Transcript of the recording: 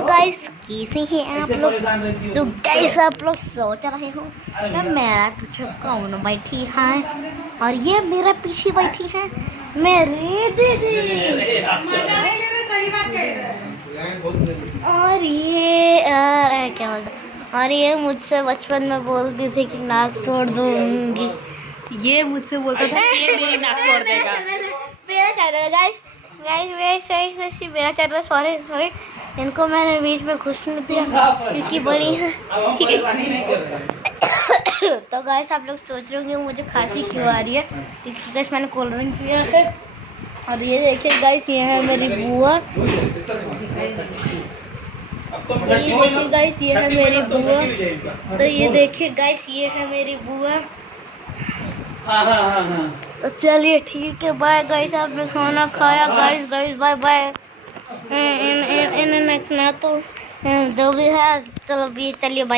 Guys कैसे हैं आप लोग। तो गाइस आप लोग सोच रहे हो मैं मेरा पीछे कौन बैठी है और ये मेरा पीछे बैठी है मेरी दीदी। और ये क्या बोलता, और ये मुझसे बचपन में बोलती थी कि नाक तोड़ दूंगी। ये मुझसे बोलता था कि ये मेरी नाक तोड़ देगा। मेरा चैनल गाइस मेरा चैनल सॉरी इनको मैंने बीच में घुस नहीं दिया क्योंकि बड़ी है। तो गाइस आप लोग सोच रहे होंगे मुझे खांसी क्यों आ रही है, क्योंकि गाइस मैंने कोल्ड ड्रिंक पिया है। और ये देखिए गाइस ये है मेरी बुआ। ये देखिए गाइस ये है मेरी बुआ। तो ये देखिए गाइस ये है मेरी बुआ। तो चलिए ठीक है, बाय गाइस। आपने खाना खाया गाइस बाय बाय। इन नेक्स्ट ना तो जो भी है चलो भी चलिए बाय।